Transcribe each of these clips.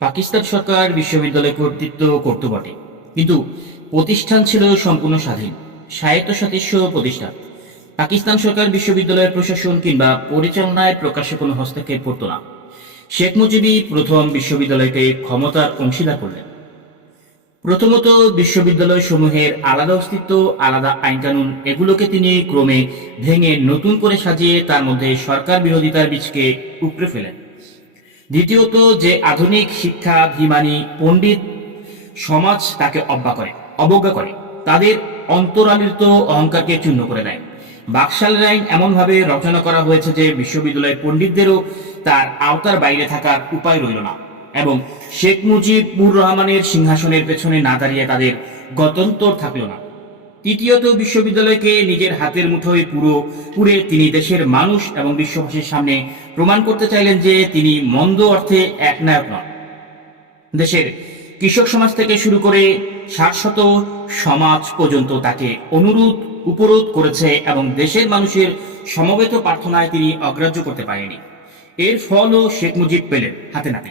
পাকিস্তান সরকার বিশ্ববিদ্যালয় কর্তৃত্ব করত বটে। কিন্তু প্রতিষ্ঠান ছিল সম্পূর্ণ স্বাধীন, স্বায়ত্তশাসিত প্রতিষ্ঠান। পাকিস্তান সরকার বিশ্ববিদ্যালয়ের প্রশাসন কিংবা পরিচালনায় প্রকাশ্যে কোনো হস্তক্ষেপ করত না। শেখ মুজিবই প্রথম বিশ্ববিদ্যালয়কে ক্ষমতার অংশীদার করলেন। প্রথমত বিশ্ববিদ্যালয় সমূহের আলাদা অস্তিত্ব, আলাদা আইনকানুন, এগুলোকে তিনি ক্রমে ভেঙে নতুন করে সাজিয়ে তার মধ্যে সরকার বিরোধিতার বীজকে উপড়ে ফেলেন। দ্বিতীয়ত যে আধুনিক শিক্ষা ভিমানী পণ্ডিত সমাজ তাকে অব্যা করে, অবজ্ঞা করে। তাদের অন্তরালিত অহংকারকে চূর্ণ করে দেয় বাকশালের আইন এমনভাবে রচনা করা হয়েছে যে বিশ্ববিদ্যালয়ের পণ্ডিতদেরও তার আওতার বাইরে থাকার উপায় রইল না এবং শেখ মুজিবুর রহমানের সিংহাসনের পেছনে না দাঁড়িয়ে তাদের গতন্তর থাকল না। তৃতীয়ত বিশ্ববিদ্যালয়কে নিজের হাতের মুঠোয় পুরো পুরে তিনি দেশের মানুষ এবং বিশ্ববাসীর সামনে প্রমাণ করতে চাইলেন যে তিনি মন্দ অর্থে এক নায়ক নন। দেশের কৃষক সমাজ থেকে শুরু করে শাশ্বত সমাজ পর্যন্ত তাকে অনুরোধ উপরোধ করেছে এবং দেশের মানুষের সমবেত প্রার্থনায় তিনি অগ্রাহ্য করতে পারেনি। এর ফলও শেখ মুজিব পেলেন হাতে নাতে।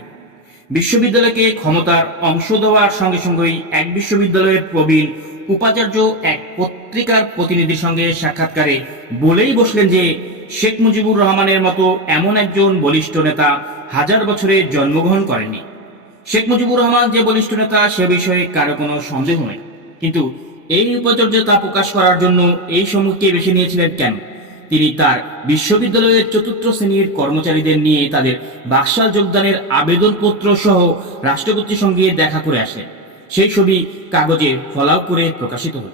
বিশ্ববিদ্যালয়কে ক্ষমতার অংশ দেওয়ার সঙ্গে সঙ্গেই এক বিশ্ববিদ্যালয়ের প্রবীণ উপাচার্য এক পত্রিকার প্রতিনিধির সঙ্গে সাক্ষাৎকারে বলেই বসলেন যে, শেখ মুজিবুর রহমানের মতো এমন একজন বলিষ্ঠ নেতা হাজার বছরে জন্মগ্রহণ করেননি। শেখ মুজিবুর রহমান যে বলিষ্ঠ নেতা, সে বিষয়ে কারও কোনো সন্দেহ নেই। কিন্তু এই উপাচার্য তা প্রকাশ করার জন্য এই সম্মুখকে বেছে নিয়েছিলেন কেন? তিনি তার বিশ্ববিদ্যালয়ের চতুর্থ শ্রেণির কর্মচারীদের নিয়ে তাদের বাকশাল যোগদানের আবেদনপত্র সহ রাষ্ট্রপতির সঙ্গে দেখা করে আসেন। সেই ছবি কাগজে ফলাও করে প্রকাশিত হল।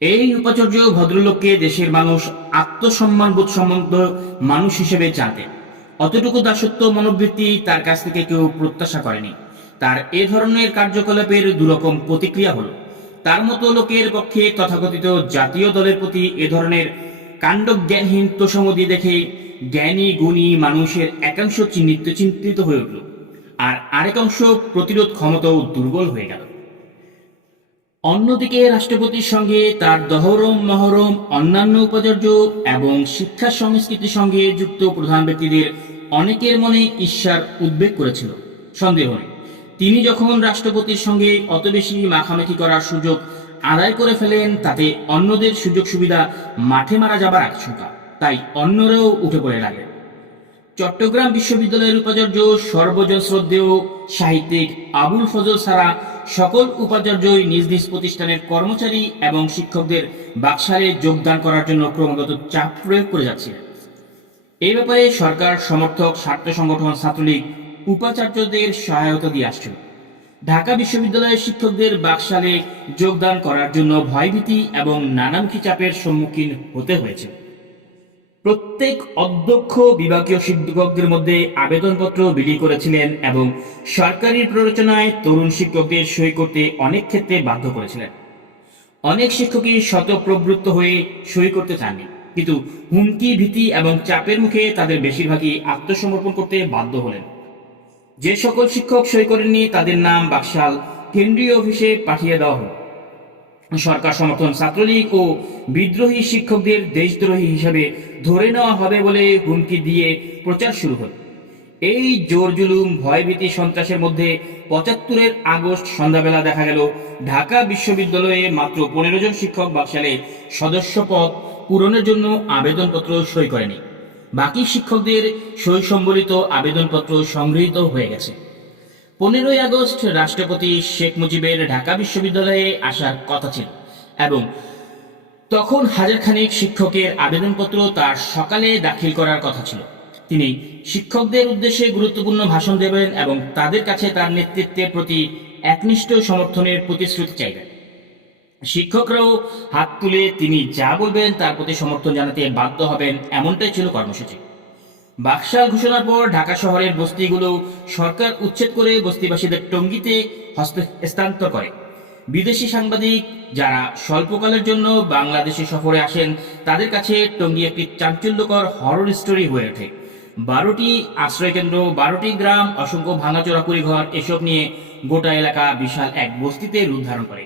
এই উপাচার্য ভদ্রলোককে দেশের মানুষ আত্মসম্মানবোধ সম্বন্ধ মানুষ হিসেবে জানতেন। অতটুকু দাসত্ব মনোবৃত্তি তার কাছ থেকে কেউ প্রত্যাশা করেনি। তার এ ধরনের কার্যকলাপের দুরকম প্রতিক্রিয়া হলো। তার মতো লোকের পক্ষে তথাকথিত জাতীয় দলের প্রতি এ ধরনের কাণ্ডজ্ঞানহীন তোষামদি দেখে জ্ঞানী গুণী মানুষের একাংশ চিহ্নিত চিন্তিত হয়ে উঠল। আর আরেক অংশ প্রতিরোধ ক্ষমতাও দুর্বল হয়ে গেল। অন্যদিকে রাষ্ট্রপতির সঙ্গে তার দহরম, মহরম, অন্যান্য উপাচার্য এবং শিক্ষা সংস্কৃতির সঙ্গে যুক্ত প্রধান ব্যক্তিদের অনেকের মনে ঈর্ষার উদ্বেগ করেছিল, সন্দেহ নেই। তিনি যখন রাষ্ট্রপতির সঙ্গে অত বেশি মাখামাখি করার সুযোগ আদায় করে ফেলেন, তাতে অন্যদের সুযোগ সুবিধা মাঠে মারা যাবার আশঙ্কা, তাই অন্যরাও উঠে পড়ে লাগেন চট্টগ্রাম বিশ্ববিদ্যালয়ের উপাচার্য সর্বজন শ্রদ্ধেয় সাহিত্যিক আবুল ফজল ছাড়া সকল উপাচার্যই নিজ নিজ প্রতিষ্ঠানের কর্মচারী এবং শিক্ষকদের বাকশালে যোগদান করার জন্য ক্রমাগত চাপ প্রয়োগ করে যাচ্ছে এই ব্যাপারে সরকার সমর্থক স্বার্থ সংগঠন ছাত্রলীগ উপাচার্যদের সহায়তা দিয়ে আসছিল ঢাকা বিশ্ববিদ্যালয়ের শিক্ষকদের বাকশালে যোগদান করার জন্য ভয়ভীতি এবং নানামুখী চাপের সম্মুখীন হতে হয়েছে। প্রত্যেক অধ্যক্ষ, বিভাগীয় শিক্ষকদের মধ্যে আবেদনপত্র বিলি করেছিলেন এবং সরকারি প্ররোচনায় তরুণ শিক্ষকদের সই করতে অনেক ক্ষেত্রে বাধ্য করেছিলেন। অনেক শিক্ষকই শতপ্রবৃত্ত হয়ে সই করতে চাননি, কিন্তু হুমকি, ভীতি এবং চাপের মুখে তাদের বেশিরভাগই আত্মসমর্পণ করতে বাধ্য হলেন। যে সকল শিক্ষক সই করেননি, তাদের নাম বাকশাল কেন্দ্রীয় অফিসে পাঠিয়ে দেওয়া হলো। সরকার সমর্থন ছাত্রলীগ ও বিদ্রোহী শিক্ষকদের দেশদ্রোহী হিসাবে ধরে নেওয়া হবে বলে হুমকি দিয়ে প্রচার শুরু হল। এই জোর জুলুম ভয়ভীতি সন্ত্রাসের মধ্যে পঁচাত্তরের আগস্ট সন্ধ্যাবেলা দেখা গেল ঢাকা বিশ্ববিদ্যালয়ে মাত্র পনেরো জন শিক্ষক বাকশালে সদস্য পদ পূরণের জন্য আবেদনপত্র সই করেনি। বাকি শিক্ষকদের সই সম্বলিত আবেদনপত্র সংগৃহীত হয়ে গেছে। পনেরোই আগস্ট রাষ্ট্রপতি শেখ মুজিবের ঢাকা বিশ্ববিদ্যালয়ে আসার কথা ছিল এবং তখন হাজারখানেক শিক্ষকের আবেদনপত্র তার সকালে দাখিল করার কথা ছিল। তিনি শিক্ষকদের উদ্দেশ্যে গুরুত্বপূর্ণ ভাষণ দেবেন এবং তাদের কাছে তার নেতৃত্বের প্রতি একনিষ্ঠ সমর্থনের প্রতিশ্রুতি চাইবেন। শিক্ষকরাও হাত তুলে তিনি যা বলবেন তার প্রতি সমর্থন জানাতে বাধ্য হবেন এমনটাই ছিল কর্মসূচি। বাকশাল ঘোষণার পর ঢাকা শহরের বস্তিগুলো সরকার উচ্ছেদ করে বস্তিবাসীদের টঙ্গিতে হস্ত স্থানান্তর করে। বিদেশি সাংবাদিক যারা স্বল্পকালের জন্য বাংলাদেশে সফরে আসেন, তাদের কাছে টঙ্গী একটি চাঞ্চল্যকর হরর স্টোরি হয়ে ওঠে। বারোটি আশ্রয়কেন্দ্র, বারোটি গ্রাম, অসংখ্য ভাঙাচোরা ঘর, এসব নিয়ে গোটা এলাকা বিশাল এক বস্তিতে রূপ ধারণ করে।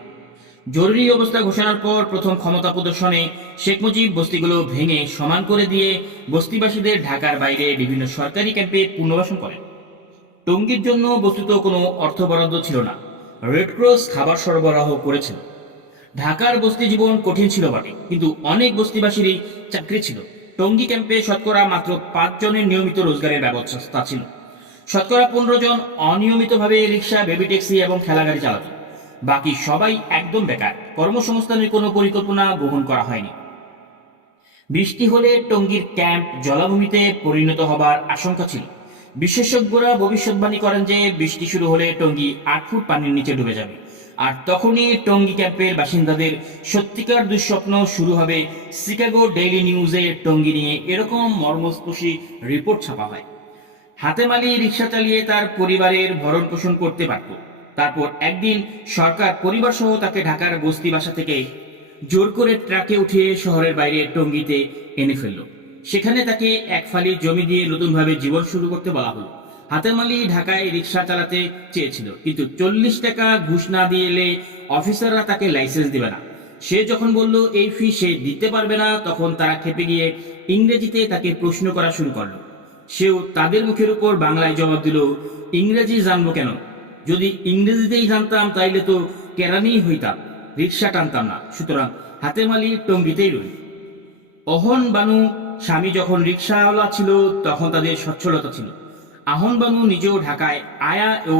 জরুরি অবস্থা ঘোষণার পর প্রথম ক্ষমতা প্রদর্শনে শেখ মুজিব বস্তিগুলো ভেঙে সমান করে দিয়ে বস্তিবাসীদের ঢাকার বাইরে বিভিন্ন সরকারি ক্যাম্পে পুনর্বাসন করেন। টঙ্গীর জন্য বস্তুত কোনো অর্থ বরাদ্দ ছিল না। রেড ক্রস খাবার সরবরাহ করেছিল। ঢাকার বস্তি জীবন কঠিন ছিল বটে, কিন্তু অনেক বস্তিবাসীরই চাকরি ছিল। টঙ্গী ক্যাম্পে শতকরা মাত্র পাঁচ জনের নিয়মিত রোজগারের ব্যবস্থা ছিল। শতকরা পনেরো জন অনিয়মিতভাবে রিক্সা, বেবি ট্যাক্সি এবং ঠেলাগাড়ি চালাত। বাকি সবাই একদম বেকার। কর্মসংস্থানের কোনো পরিকল্পনা গ্রহণ করা হয়নি। বৃষ্টি হলে টঙ্গীর ক্যাম্প জলাভূমিতে পরিণত হবার আশঙ্কা ছিল। বিশেষজ্ঞরা ভবিষ্যৎবাণী করেন যে বৃষ্টি শুরু হলে টঙ্গী আট ফুট পানির নিচে ডুবে যাবে। আর তখনই টঙ্গী ক্যাম্পের বাসিন্দাদের সত্যিকার দুঃস্বপ্ন শুরু হবে শিকাগো ডেইলি নিউজে টঙ্গী নিয়ে এরকম মর্মস্পর্শী রিপোর্ট ছাপা হয়। হাতে হাতেমালি রিক্সা চালিয়ে তার পরিবারের ভরণ পোষণ করতে পারত। তারপর একদিন সরকার পরিবার সহ তাকে ঢাকার বস্তি বাসা থেকে জোর করে ট্রাকে উঠিয়ে শহরের বাইরে টঙ্গিতে এনে ফেলল। সেখানে তাকে এক ফালি জমি দিয়ে নতুনভাবে জীবন শুরু করতে বলা হলো। হাতেমালি ঢাকায় রিক্সা চালাতে চেয়েছিল, কিন্তু চল্লিশ টাকা ঘুষ না দিয়ে এলে অফিসাররা তাকে লাইসেন্স দিবে না। সে যখন বলল, এই ফি সে দিতে পারবে না, তখন তারা খেপে গিয়ে ইংরেজিতে তাকে প্রশ্ন করা শুরু করল। সেও তাদের মুখের উপর বাংলায় জবাব দিল, ইংরেজি জানব কেন? যদি ইংরেজিতেই জানতাম, তাইলে তো কেরানিই হইতাম রিক্সা টানতাম না। সুতরাং হাতে মালি টঙ্গিতেই রই অহন বানু স্বামী যখন রিক্সাওয়ালা ছিল, তখন তাদের সচ্ছলতা ছিল। আহন বানু নিজেও ঢাকায় আয়া ও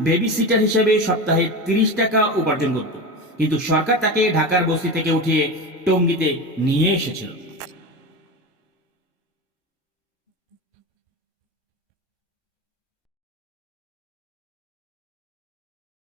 বেবি সিটার হিসেবে সপ্তাহে তিরিশ টাকা উপার্জন করত। কিন্তু সরকার তাকে ঢাকার বস্তি থেকে উঠিয়ে টঙ্গিতে নিয়ে এসেছিল।